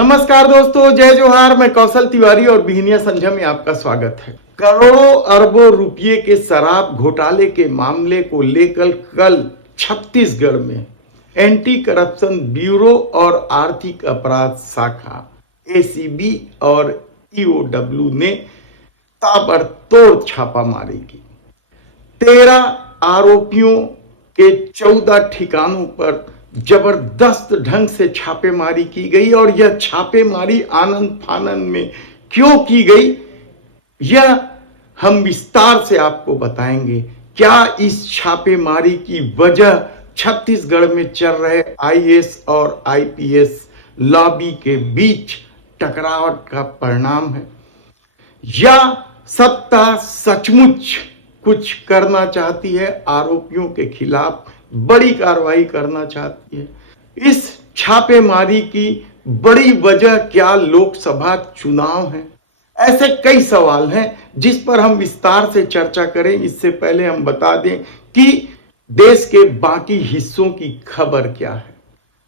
नमस्कार दोस्तों, जय जोहार। मैं कौशल तिवारी और बिहनिया संझा में आपका स्वागत है। करोड़ों अरबों रुपये के शराब घोटाले के मामले को लेकर कल छत्तीसगढ़ में एंटी करप्शन ब्यूरो और आर्थिक अपराध शाखा एसीबी और ईओडब्ल्यू ने ताबड़तोड़ छापामारी की। 13 आरोपियों के 14 ठिकानों पर जबरदस्त ढंग से छापेमारी की गई और यह छापेमारी आनंद फानन में क्यों की गई, यह हम विस्तार से आपको बताएंगे। क्या इस छापेमारी की वजह छत्तीसगढ़ में चल रहे आईएएस और आईपीएस लॉबी के बीच टकराव का परिणाम है, या सत्ता सचमुच कुछ करना चाहती है, आरोपियों के खिलाफ बड़ी कार्रवाई करना चाहती है? इस छापेमारी की बड़ी वजह क्या लोकसभा चुनाव है? ऐसे कई सवाल हैं जिस पर हम विस्तार से चर्चा करें। इससे पहले हम बता दें कि देश के बाकी हिस्सों की खबर क्या है।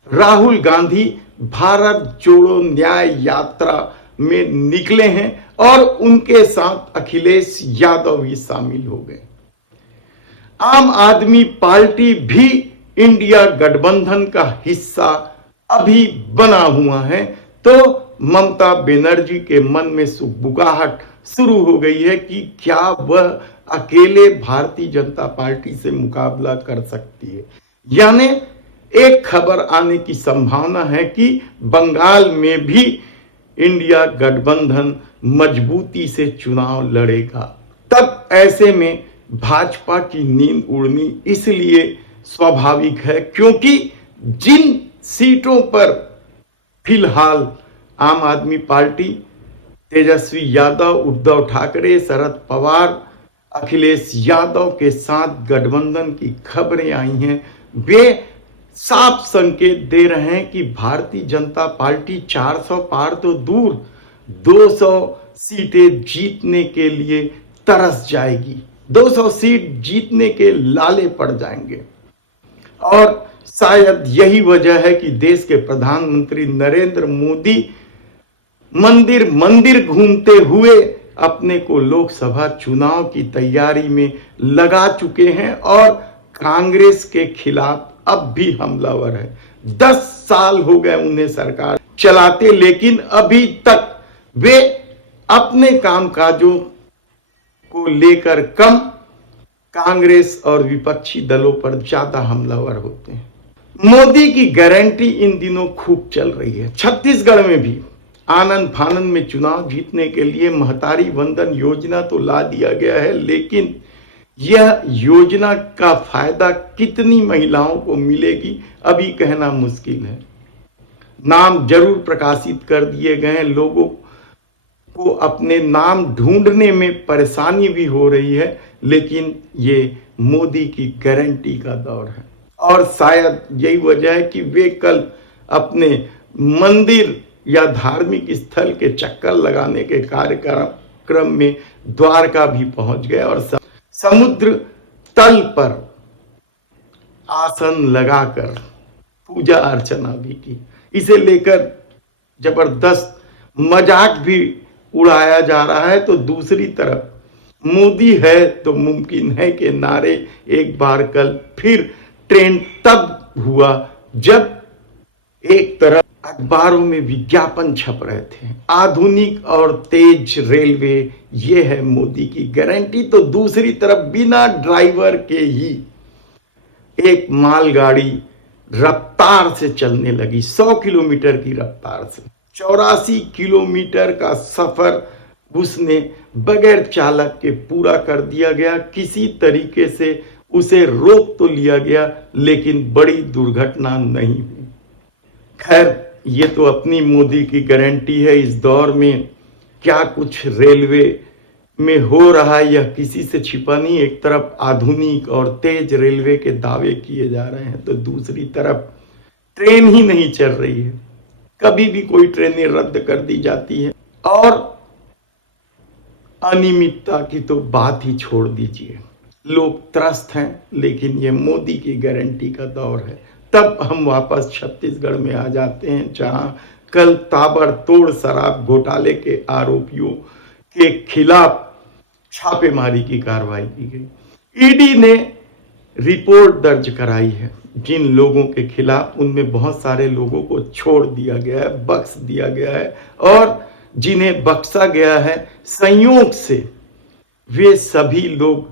राहुल गांधी भारत जोड़ो न्याय यात्रा में निकले हैं और उनके साथ अखिलेश यादव भी शामिल हो गए। आम आदमी पार्टी भी इंडिया गठबंधन का हिस्सा अभी बना हुआ है, तो ममता बनर्जी के मन में सुगबुगाहट शुरू हो गई है कि क्या वह अकेले भारतीय जनता पार्टी से मुकाबला कर सकती है। यानी एक खबर आने की संभावना है कि बंगाल में भी इंडिया गठबंधन मजबूती से चुनाव लड़ेगा। तब ऐसे में भाजपा की नींद उड़नी इसलिए स्वाभाविक है क्योंकि जिन सीटों पर फिलहाल आम आदमी पार्टी, तेजस्वी यादव, उद्धव ठाकरे, शरद पवार, अखिलेश यादव के साथ गठबंधन की खबरें आई हैं, वे साफ संकेत दे रहे हैं कि भारतीय जनता पार्टी 400 पार तो दूर 200 सीटें जीतने के लिए तरस जाएगी। 200 सीट जीतने के लाले पड़ जाएंगे। और शायद यही वजह है कि देश के प्रधानमंत्री नरेंद्र मोदी मंदिर मंदिर घूमते हुए अपने को लोकसभा चुनाव की तैयारी में लगा चुके हैं और कांग्रेस के खिलाफ अब भी हमलावर है। 10 साल हो गए उन्हें सरकार चलाते, लेकिन अभी तक वे अपने कामकाजों को लेकर कम, कांग्रेस और विपक्षी दलों पर ज्यादा हमलावर होते हैं। मोदी की गारंटी इन दिनों खूब चल रही है। छत्तीसगढ़ में भी आनंद फानंद में चुनाव जीतने के लिए महतारी वंदन योजना तो ला दिया गया है, लेकिन यह योजना का फायदा कितनी महिलाओं को मिलेगी अभी कहना मुश्किल है। नाम जरूर प्रकाशित कर दिए गए हैं, लोगों को अपने नाम ढूंढने में परेशानी भी हो रही है, लेकिन ये मोदी की गारंटी का दौर है। और शायद यही वजह है कि वे कल अपने मंदिर या धार्मिक स्थल के चक्कर लगाने के कार्यक्रम में द्वारका भी पहुंच गए और समुद्र तल पर आसन लगाकर पूजा अर्चना भी की। इसे लेकर जबरदस्त मजाक भी उड़ाया जा रहा है। तो दूसरी तरफ मोदी है तो मुमकिन है कि नारे एक बार कल फिर ट्रेंड तब हुआ जब एक तरफ अखबारों में विज्ञापन छप रहे थे, आधुनिक और तेज रेलवे, ये है मोदी की गारंटी, तो दूसरी तरफ बिना ड्राइवर के ही एक मालगाड़ी रफ्तार से चलने लगी, 100 किलोमीटर की रफ्तार से। 84 किलोमीटर का सफर उसने बगैर चालक के पूरा कर दिया गया। किसी तरीके से उसे रोक तो लिया गया, लेकिन बड़ी दुर्घटना नहीं हुई। खैर, ये तो अपनी मोदी की गारंटी है। इस दौर में क्या कुछ रेलवे में हो रहा है यह किसी से छिपा नहीं। एक तरफ आधुनिक और तेज रेलवे के दावे किए जा रहे हैं, तो दूसरी तरफ ट्रेन ही नहीं चल रही है। कभी भी कोई ट्रेनें रद्द कर दी जाती है और अनियमितता की तो बात ही छोड़ दीजिए। लोग त्रस्त हैं, लेकिन ये मोदी की गारंटी का दौर है। तब हम वापस छत्तीसगढ़ में आ जाते हैं, जहां कल ताबड़तोड़ शराब घोटाले के आरोपियों के खिलाफ छापेमारी की कार्रवाई की गई। ईडी ने रिपोर्ट दर्ज कराई है जिन लोगों के खिलाफ, उनमें बहुत सारे लोगों को छोड़ दिया गया है, बख्श दिया गया है, और जिन्हें बख्शा गया है संयोग से वे सभी लोग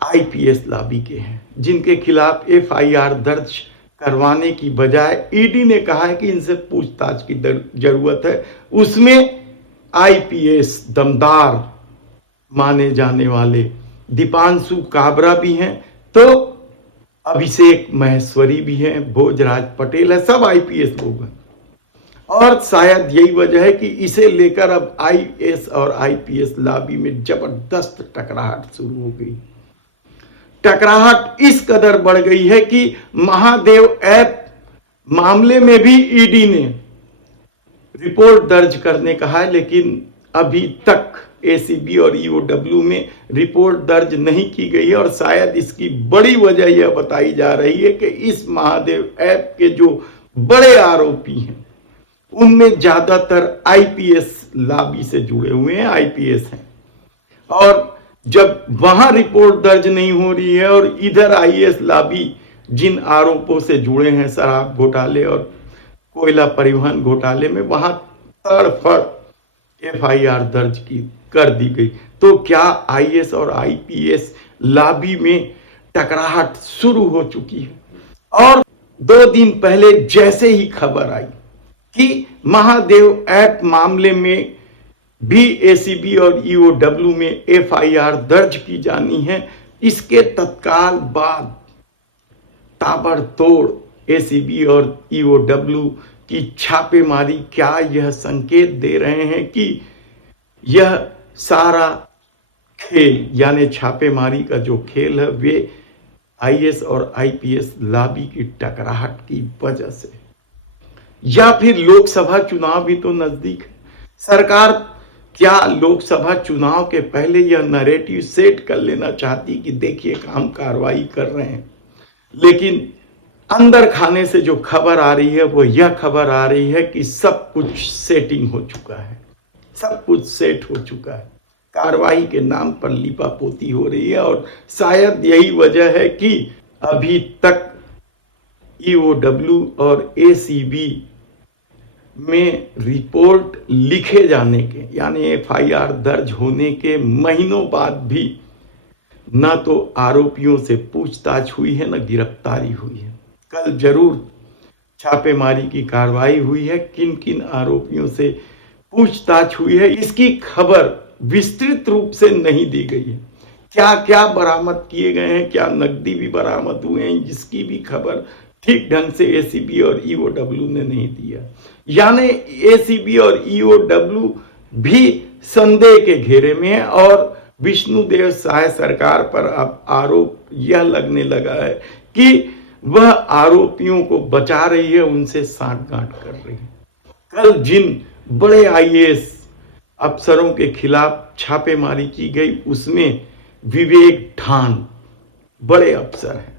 आईपीएस लॉबी के हैं, जिनके खिलाफ एफआईआर दर्ज करवाने की बजाय ईडी ने कहा है कि इनसे पूछताछ की जरूरत है। उसमें आईपीएस दमदार माने जाने वाले दीपांशु काबरा भी हैं, तो अभिषेक महेश्वरी भी हैं, भोजराज पटेल है, सब आईपीएस लोग हैं। और शायद यही वजह है कि इसे लेकर अब आईएएस और आईपीएस लॉबी में जबरदस्त टकराहट शुरू हो गई। टकराहट इस कदर बढ़ गई है कि महादेव ऐप मामले में भी ईडी ने रिपोर्ट दर्ज करने कहा है, लेकिन अभी तक एसीबी और ईओडब्ल्यू में रिपोर्ट दर्ज नहीं की गई है। और शायद इसकी बड़ी वजह यह बताई जा रही है कि इस महादेव ऐप के जो बड़े आरोपी हैं उनमें ज्यादातर आईपीएस लॉबी से जुड़े हुए हैं, आईपीएस हैं। और जब वहां रिपोर्ट दर्ज नहीं हो रही है और इधर आईएएस लॉबी जिन आरोपों से जुड़े हैं शराब घोटाले और कोयला परिवहन घोटाले में, वहां तड़फड़ एफआईआर दर्ज कर दी गई, तो क्या आईएएस और आईपीएस लॉबी में टकराहट शुरू हो चुकी है। और 2 दिन पहले जैसे ही खबर आई कि महादेव ऐप मामले में भी एसीबी और ईओडब्ल्यू में एफआईआर दर्ज की जानी है, इसके तत्काल बाद ताबड़तोड़ एसीबी और ईओडब्ल्यू की छापेमारी क्या यह संकेत दे रहे हैं कि यह सारा खेल यानी छापेमारी का जो खेल है वे आईएएस और आईपीएस लॉबी की टकराहट की वजह से, या फिर लोकसभा चुनाव भी तो नजदीक है। सरकार क्या लोकसभा चुनाव के पहले यह नैरेटिव सेट कर लेना चाहती कि देखिए हम कार्रवाई कर रहे हैं, लेकिन अंदर खाने से जो खबर आ रही है वो यह खबर आ रही है कि सब कुछ सेटिंग हो चुका है, सब कुछ सेट हो चुका है, कार्रवाई के नाम पर लीपापोती हो रही है। और शायद यही वजह है कि अभी तक ईओडब्ल्यू और एसीबी में रिपोर्ट लिखे जाने के यानी एफआईआर दर्ज होने के महीनों बाद भी न तो आरोपियों से पूछताछ हुई है न गिरफ्तारी हुई है। कल जरूर छापेमारी की कार्रवाई हुई है, किन किन आरोपियों से पूछताछ हुई है इसकी खबर विस्तृत रूप से नहीं दी गई है। क्या क्या बरामद किए गए हैं, क्या नकदी भी बरामद हुए हैं, जिसकी भी खबर ठीक ढंग से एसीबी और ईओडब्ल्यू ने नहीं दिया। यानी एसीबी और ईओडब्ल्यू भी संदेह के घेरे में है और विष्णुदेव साय सरकार पर अब आरोप यह लगने लगा है कि वह आरोपियों को बचा रही है, उनसे साठगांठ कर रही है। कल जिन बड़े आईएएस अफसरों के खिलाफ छापेमारी की गई उसमें विवेक ठान बड़े अफसर हैं,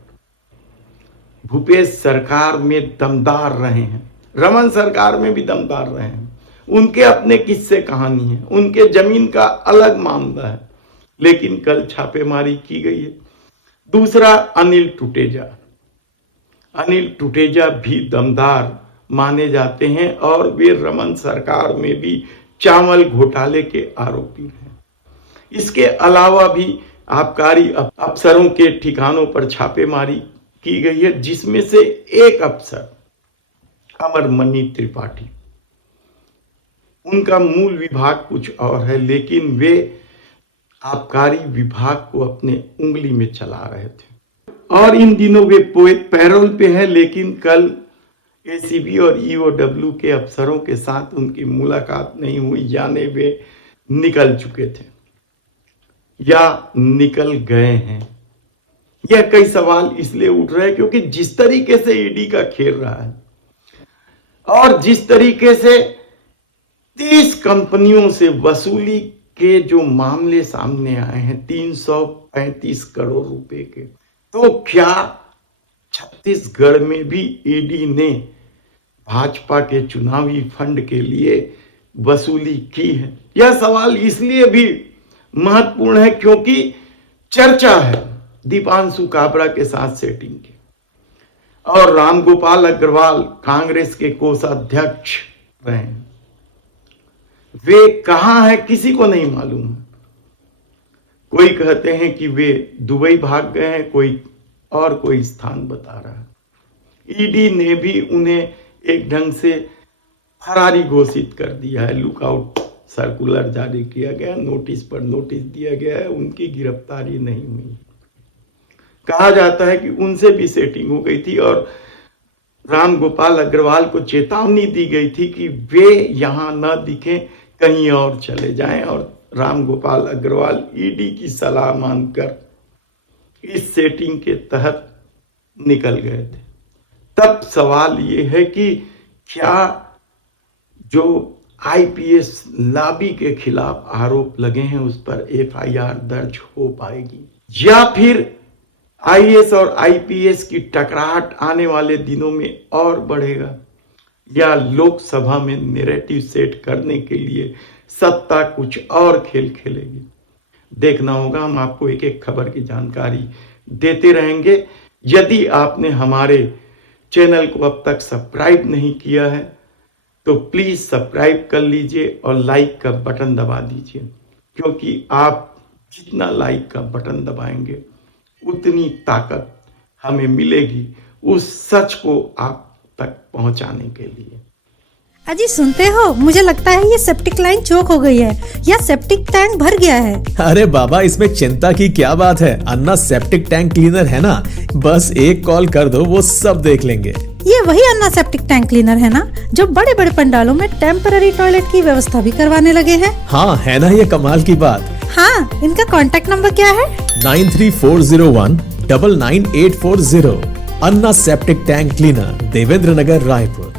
भूपेश सरकार में दमदार रहे हैं, रमन सरकार में भी दमदार रहे हैं, उनके अपने किस्से कहानी है, उनके जमीन का अलग मामला है, लेकिन कल छापेमारी की गई है। दूसरा अनिल टुटेजा भी दमदार माने जाते हैं और वे रमन सरकार में भी चावल घोटाले के आरोपी हैं। इसके अलावा भी आबकारी अफसरों के ठिकानों पर छापेमारी की गई है, जिसमें से एक अफसर अमरमणि त्रिपाठी, उनका मूल विभाग कुछ और है, लेकिन वे आबकारी विभाग को अपने उंगली में चला रहे थे और इन दिनों वे पैरोल पे है। लेकिन कल एसीबी और ईओडब्ल्यू के अफसरों के साथ उनकी मुलाकात नहीं हुई, यानी वे निकल चुके थे या निकल गए हैं। यह कई सवाल इसलिए उठ रहे हैं क्योंकि जिस तरीके से ईडी का खेल रहा है और जिस तरीके से 30 कंपनियों से वसूली के जो मामले सामने आए हैं 335 करोड़ रुपए के, तो क्या छत्तीसगढ़ में भी ईडी ने भाजपा के चुनावी फंड के लिए वसूली की है? यह सवाल इसलिए भी महत्वपूर्ण है क्योंकि चर्चा है दीपांशु काबरा के साथ सेटिंग की, और रामगोपाल अग्रवाल कांग्रेस के कोषाध्यक्ष रहे। वे कहां हैं किसी को नहीं मालूम। कोई कहते हैं कि वे दुबई भाग गए हैं, कोई स्थान बता रहा है। ईडी ने भी उन्हें एक ढंग से फरारी घोषित कर दिया है। लुकआउट सर्कुलर जारी किया गया, नोटिस पर नोटिस दिया गया है, उनकी गिरफ्तारी नहीं हुई। कहा जाता है कि उनसे भी सेटिंग हो गई थी और रामगोपाल अग्रवाल को चेतावनी दी गई थी कि वे यहां न दिखें, कहीं और चले जाएं, और रामगोपाल अग्रवाल ईडी की सलाह मानकर इस सेटिंग के तहत निकल गए थे। तब सवाल ये है कि क्या जो आईपीएस लॉबी के खिलाफ आरोप लगे हैं उस पर एफआईआर दर्ज हो पाएगी, या फिर आईएएस और आईपीएस की टकराहट आने वाले दिनों में और बढ़ेगा, या लोकसभा में नैरेटिव सेट करने के लिए सत्ता कुछ और खेल खेलेगी। देखना होगा। हम आपको एक एक खबर की जानकारी देते रहेंगे। यदि आपने हमारे चैनल को अब तक सब्सक्राइब नहीं किया है तो प्लीज सब्सक्राइब कर लीजिए और लाइक का बटन दबा दीजिए, क्योंकि आप जितना लाइक का बटन दबाएंगे उतनी ताकत हमें मिलेगी उस सच को आप तक पहुंचाने के लिए। अजी सुनते हो, मुझे लगता है ये सेप्टिक लाइन चोक हो गई है या सेप्टिक टैंक भर गया है। अरे बाबा, इसमें चिंता की क्या बात है। अन्ना सेप्टिक टैंक क्लीनर है ना, बस एक कॉल कर दो, वो सब देख लेंगे। ये वही अन्ना सेप्टिक टैंक क्लीनर है ना, जो बड़े बड़े पंडालों में टेम्पररी टॉयलेट की व्यवस्था भी करवाने लगे हैं। हाँ, है ना ये कमाल की बात। हाँ, इनका कॉन्टेक्ट नंबर क्या है? 9340199840। अन्ना सेप्टिक टैंक क्लीनर, देवेंद्र नगर, रायपुर।